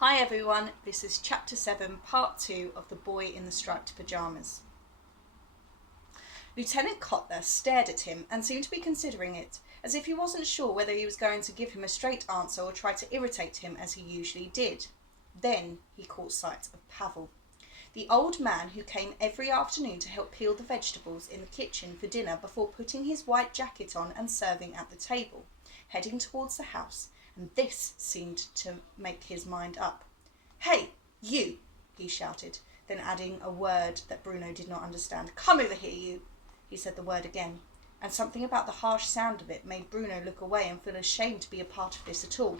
Hi everyone, this is Chapter 7, Part 2 of The Boy in the Striped Pyjamas. Lieutenant Kotler stared at him and seemed to be considering it, as if he wasn't sure whether he was going to give him a straight answer or try to irritate him as he usually did. Then he caught sight of Pavel, the old man who came every afternoon to help peel the vegetables in the kitchen for dinner before putting his white jacket on and serving at the table, heading towards the house, and this seemed to make his mind up. "Hey, you!" he shouted, then adding a word that Bruno did not understand. "Come over here, you!" He said the word again, and something about the harsh sound of it made Bruno look away and feel ashamed to be a part of this at all.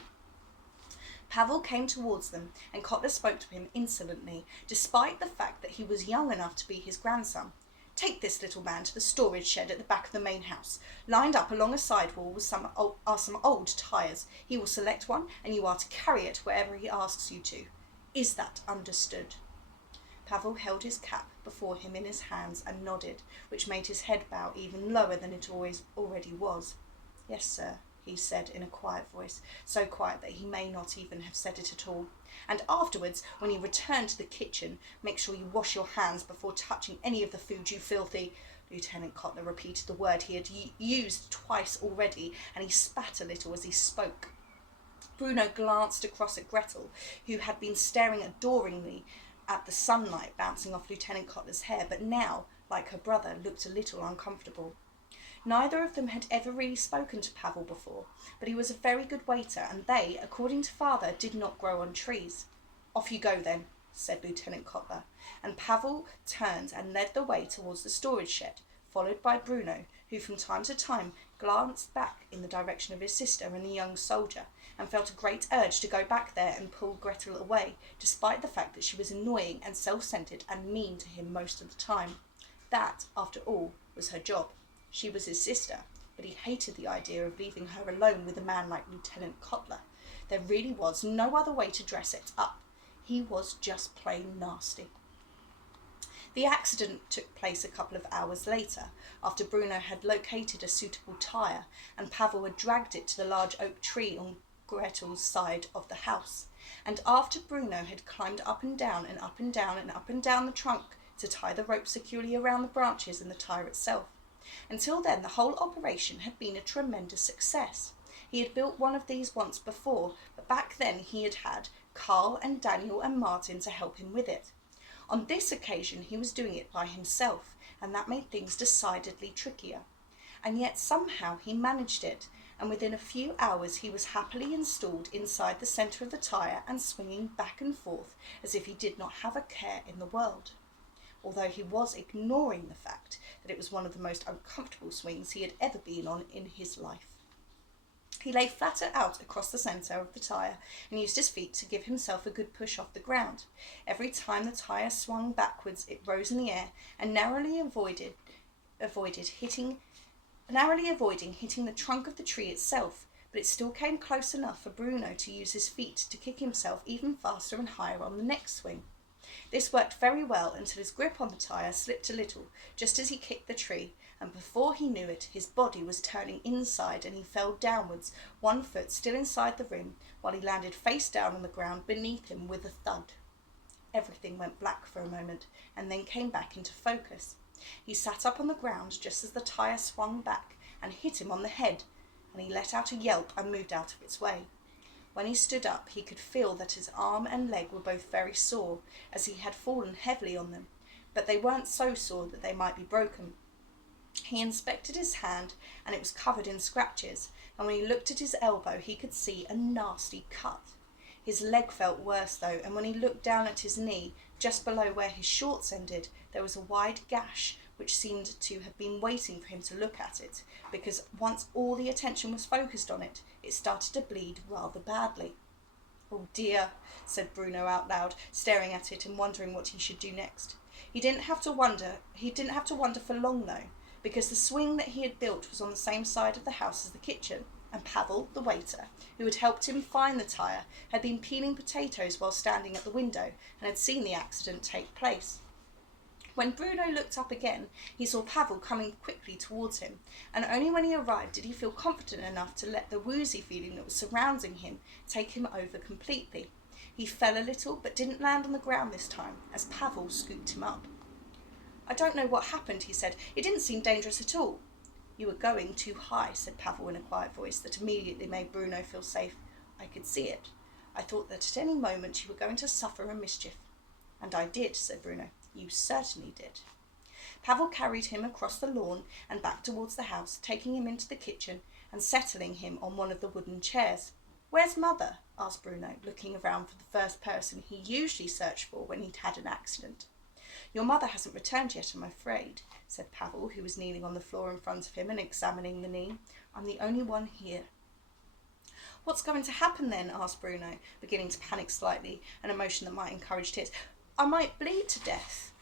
Pavel came towards them, and Kotler spoke to him insolently, despite the fact that he was young enough to be his grandson. "Take this little man to the storage shed at the back of the main house. Lined up along a side wall with some old tyres. He will select one, and you are to carry it wherever he asks you to. Is that understood?" Pavel held his cap before him in his hands and nodded, which made his head bow even lower than it already was. "Yes, sir," he said in a quiet voice, so quiet that he may not even have said it at all. "And afterwards, when you return to the kitchen, make sure you wash your hands before touching any of the food, you filthy—" Lieutenant Kotler repeated the word he had used twice already, and he spat a little as he spoke. Bruno glanced across at Gretel, who had been staring adoringly at the sunlight bouncing off Lieutenant Kotler's hair, but now, like her brother, looked a little uncomfortable. Neither of them had ever really spoken to Pavel before, but he was a very good waiter, and they, according to father, did not grow on trees. "Off you go, then," said Lieutenant Kotler, and Pavel turned and led the way towards the storage shed, followed by Bruno, who from time to time glanced back in the direction of his sister and the young soldier, and felt a great urge to go back there and pull Gretel away, despite the fact that she was annoying and self-centered and mean to him most of the time. That, after all, was her job. She was his sister, but he hated the idea of leaving her alone with a man like Lieutenant Kotler. There really was no other way to dress it up. He was just plain nasty. The accident took place a couple of hours later, after Bruno had located a suitable tyre, and Pavel had dragged it to the large oak tree on Gretel's side of the house, and after Bruno had climbed up and down and up and down and up and down the trunk to tie the rope securely around the branches and the tyre itself. Until then, the whole operation had been a tremendous success. He had built one of these once before, but back then he had had Carl and Daniel and Martin to help him with it. On this occasion he was doing it by himself, and that made things decidedly trickier. And yet somehow he managed it, and within a few hours he was happily installed inside the centre of the tyre and swinging back and forth as if he did not have a care in the world, although he was ignoring the fact that it was one of the most uncomfortable swings he had ever been on in his life. He lay flatter out across the centre of the tyre and used his feet to give himself a good push off the ground. Every time the tyre swung backwards, it rose in the air and narrowly avoiding hitting the trunk of the tree itself, but it still came close enough for Bruno to use his feet to kick himself even faster and higher on the next swing. This worked very well until his grip on the tyre slipped a little, just as he kicked the tree, and before he knew it, his body was turning inside and he fell downwards, one foot still inside the rim, while he landed face down on the ground beneath him with a thud. Everything went black for a moment, and then came back into focus. He sat up on the ground just as the tyre swung back and hit him on the head, and he let out a yelp and moved out of its way. When he stood up, he could feel that his arm and leg were both very sore, as he had fallen heavily on them, but they weren't so sore that they might be broken. He inspected his hand, and it was covered in scratches, and when he looked at his elbow, he could see a nasty cut. His leg felt worse, though, and when he looked down at his knee, just below where his shorts ended, there was a wide gash which seemed to have been waiting for him to look at it, because once all the attention was focused on it, it started to bleed rather badly. "Oh dear," said Bruno out loud, staring at it and wondering what he should do next. He didn't have to wonder for long, though, because the swing that he had built was on the same side of the house as the kitchen, and Pavel, the waiter, who had helped him find the tyre, had been peeling potatoes while standing at the window and had seen the accident take place. When Bruno looked up again, he saw Pavel coming quickly towards him, and only when he arrived did he feel confident enough to let the woozy feeling that was surrounding him take him over completely. He fell a little, but didn't land on the ground this time, as Pavel scooped him up. I don't know what happened, he said. It didn't seem dangerous at all. You were going too high, said Pavel in a quiet voice that immediately made Bruno feel safe. I could see it. I thought that at any moment you were going to suffer a mischief. And I did, said Bruno. You certainly did. Pavel carried him across the lawn and back towards the house, taking him into the kitchen and settling him on one of the wooden chairs. Where's Mother? Asked Bruno, looking around for the first person he usually searched for when he'd had an accident. Your mother hasn't returned yet, I'm afraid, said Pavel, who was kneeling on the floor in front of him and examining the knee. I'm the only one here. What's going to happen then? Asked Bruno, beginning to panic slightly, an emotion that might encourage tears. I might bleed to death.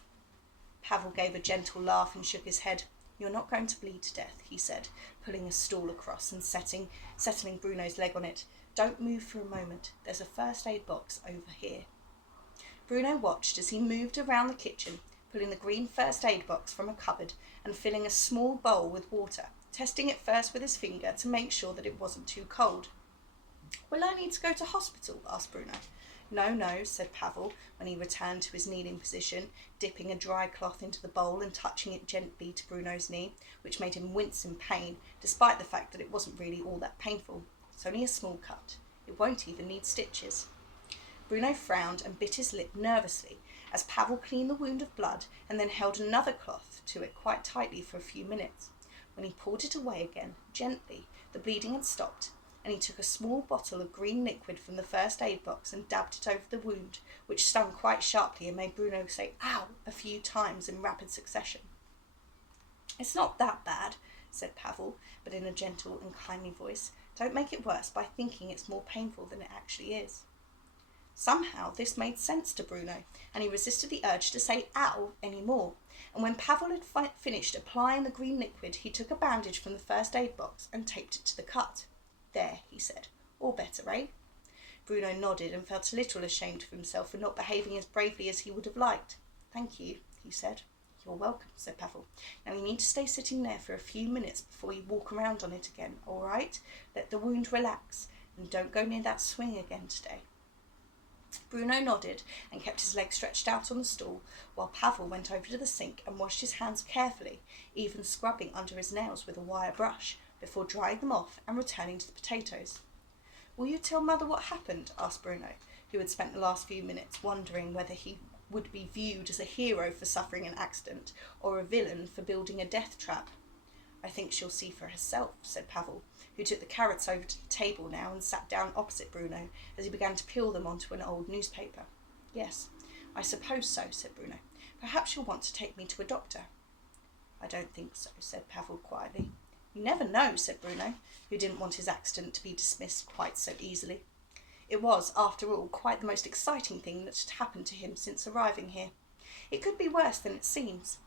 Pavel gave a gentle laugh and shook his head. You're not going to bleed to death, he said, pulling a stool across and settling Bruno's leg on it. Don't move for a moment. There's a first aid box over here. Bruno watched as he moved around the kitchen, pulling the green first aid box from a cupboard and filling a small bowl with water, testing it first with his finger to make sure that it wasn't too cold. Will I need to go to hospital? Asked Bruno. No, said Pavel when he returned to his kneeling position, dipping a dry cloth into the bowl and touching it gently to Bruno's knee, which made him wince in pain, despite the fact that it wasn't really all that painful. It's only a small cut. It won't even need stitches. Bruno frowned and bit his lip nervously as Pavel cleaned the wound of blood and then held another cloth to it quite tightly for a few minutes. When he pulled it away again, gently, the bleeding had stopped, and he took a small bottle of green liquid from the first aid box and dabbed it over the wound, which stung quite sharply and made Bruno say "ow" a few times in rapid succession. It's not that bad, said Pavel, but in a gentle and kindly voice. Don't make it worse by thinking it's more painful than it actually is. Somehow this made sense to Bruno, and he resisted the urge to say "ow" any more. And when Pavel had finished applying the green liquid, he took a bandage from the first aid box and taped it to the cut. There, he said. All better, eh? Bruno nodded and felt a little ashamed of himself for not behaving as bravely as he would have liked. Thank you, he said. You're welcome, said Pavel. Now you need to stay sitting there for a few minutes before you walk around on it again, all right? Let the wound relax, and don't go near that swing again today. Bruno nodded and kept his legs stretched out on the stool, while Pavel went over to the sink and washed his hands carefully, even scrubbing under his nails with a wire brush, before drying them off and returning to the potatoes. Will you tell Mother what happened? Asked Bruno, who had spent the last few minutes wondering whether he would be viewed as a hero for suffering an accident or a villain for building a death trap. I think she'll see for herself, said Pavel, who took the carrots over to the table now and sat down opposite Bruno as he began to peel them onto an old newspaper. Yes, I suppose so, said Bruno. Perhaps you'll want to take me to a doctor. I don't think so, said Pavel quietly. You never know, said Bruno, who didn't want his accident to be dismissed quite so easily. It was, after all, quite the most exciting thing that had happened to him since arriving here. It could be worse than it seems.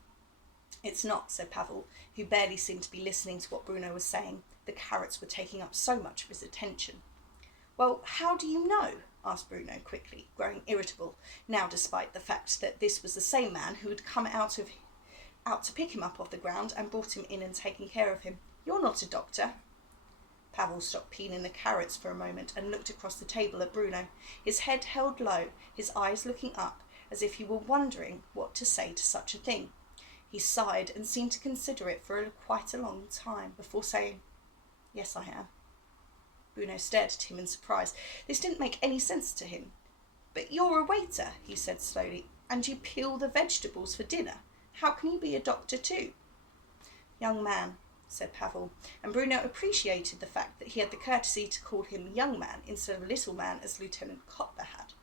It's not, said Pavel, who barely seemed to be listening to what Bruno was saying. The carrots were taking up so much of his attention. Well, how do you know? Asked Bruno quickly, growing irritable, now despite the fact that this was the same man who had come out to pick him up off the ground and brought him in and taken care of him. You're not a doctor. Pavel stopped peeling the carrots for a moment and looked across the table at Bruno, his head held low, his eyes looking up, as if he were wondering what to say to such a thing. He sighed and seemed to consider it for quite a long time before saying, Yes, I am. Bruno stared at him in surprise. This didn't make any sense to him. But you're a waiter, he said slowly, and you peel the vegetables for dinner. How can you be a doctor too? Young man, said Pavel, and Bruno appreciated the fact that he had the courtesy to call him young man instead of little man as Lieutenant Kotler had.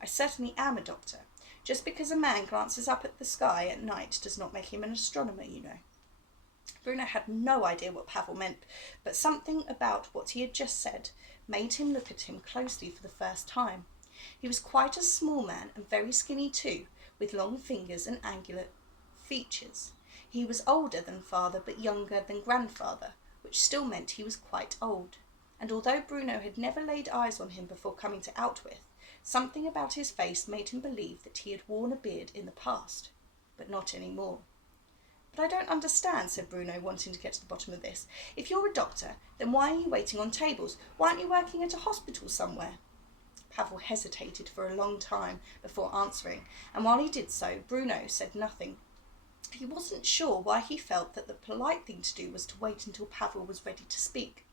I certainly am a doctor. Just because a man glances up at the sky at night does not make him an astronomer, you know. Bruno had no idea what Pavel meant, but something about what he had just said made him look at him closely for the first time. He was quite a small man and very skinny too, with long fingers and angular features. He was older than father but younger than grandfather, which still meant he was quite old. And although Bruno had never laid eyes on him before coming to Outwith, something about his face made him believe that he had worn a beard in the past, but not any more. But I don't understand, said Bruno, wanting to get to the bottom of this. If you're a doctor, then why are you waiting on tables? Why aren't you working at a hospital somewhere? Pavel hesitated for a long time before answering, and while he did so, Bruno said nothing. He wasn't sure why he felt that the polite thing to do was to wait until Pavel was ready to speak.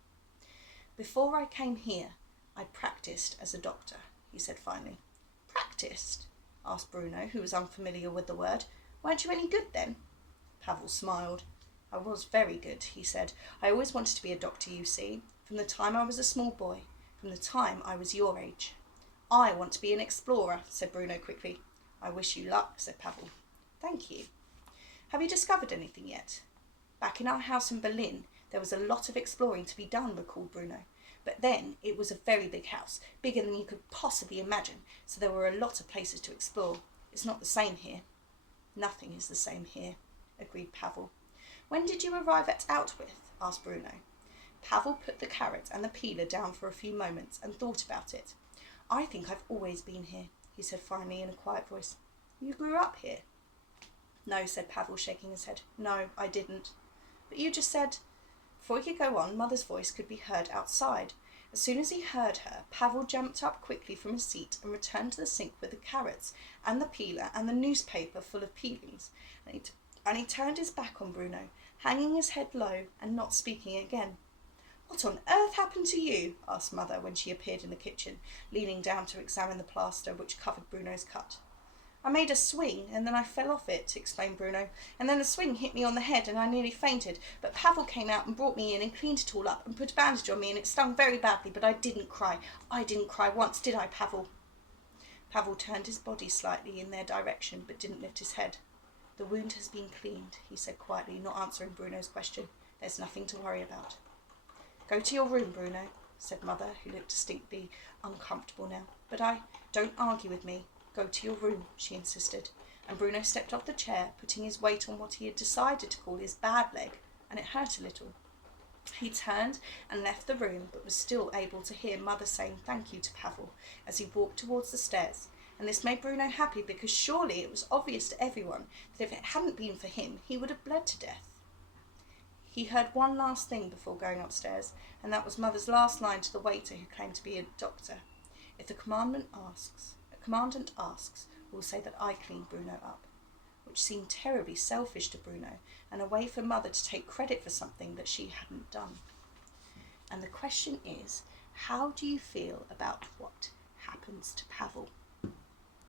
"Before I came here, I practised as a doctor," he said finally. "Practised?" asked Bruno, who was unfamiliar with the word. "Weren't you any good then?" Pavel smiled. "I was very good," he said. "I always wanted to be a doctor, you see, from the time I was a small boy, from the time I was your age." "I want to be an explorer," said Bruno quickly. "I wish you luck," said Pavel. "Thank you. Have you discovered anything yet?" "Back in our house in Berlin, there was a lot of exploring to be done," recalled Bruno. "But then it was a very big house, bigger than you could possibly imagine, so there were a lot of places to explore. It's not the same here." "Nothing is the same here," agreed Pavel. "When did you arrive at Outwith?" asked Bruno. Pavel put the carrot and the peeler down for a few moments and thought about it. "I think I've always been here," he said finally in a quiet voice. "You grew up here?" "No," said Pavel, shaking his head. "No, I didn't." "But you just said—" Before he could go on, Mother's voice could be heard outside. As soon as he heard her, Pavel jumped up quickly from his seat and returned to the sink with the carrots and the peeler and the newspaper full of peelings, and he turned his back on Bruno, hanging his head low and not speaking again. "What on earth happened to you?" asked Mother when she appeared in the kitchen, leaning down to examine the plaster which covered Bruno's cut. "I made a swing and then I fell off it," explained Bruno, "and then the swing hit me on the head and I nearly fainted, but Pavel came out and brought me in and cleaned it all up and put a bandage on me and it stung very badly, but I didn't cry. I didn't cry once, did I, Pavel?" Pavel turned his body slightly in their direction but didn't lift his head. "The wound has been cleaned," he said quietly, not answering Bruno's question. "There's nothing to worry about." "Go to your room, Bruno," said Mother, who looked distinctly uncomfortable now. "But don't argue with me. Go to your room," she insisted, and Bruno stepped off the chair, putting his weight on what he had decided to call his bad leg, and it hurt a little. He turned and left the room, but was still able to hear Mother saying thank you to Pavel as he walked towards the stairs, and this made Bruno happy because surely it was obvious to everyone that if it hadn't been for him, he would have bled to death. He heard one last thing before going upstairs, and that was Mother's last line to the waiter who claimed to be a doctor. "If the commandant asks, we'll say that I cleaned Bruno up," which seemed terribly selfish to Bruno and a way for Mother to take credit for something that she hadn't done. And the question is, how do you feel about what happens to Pavel?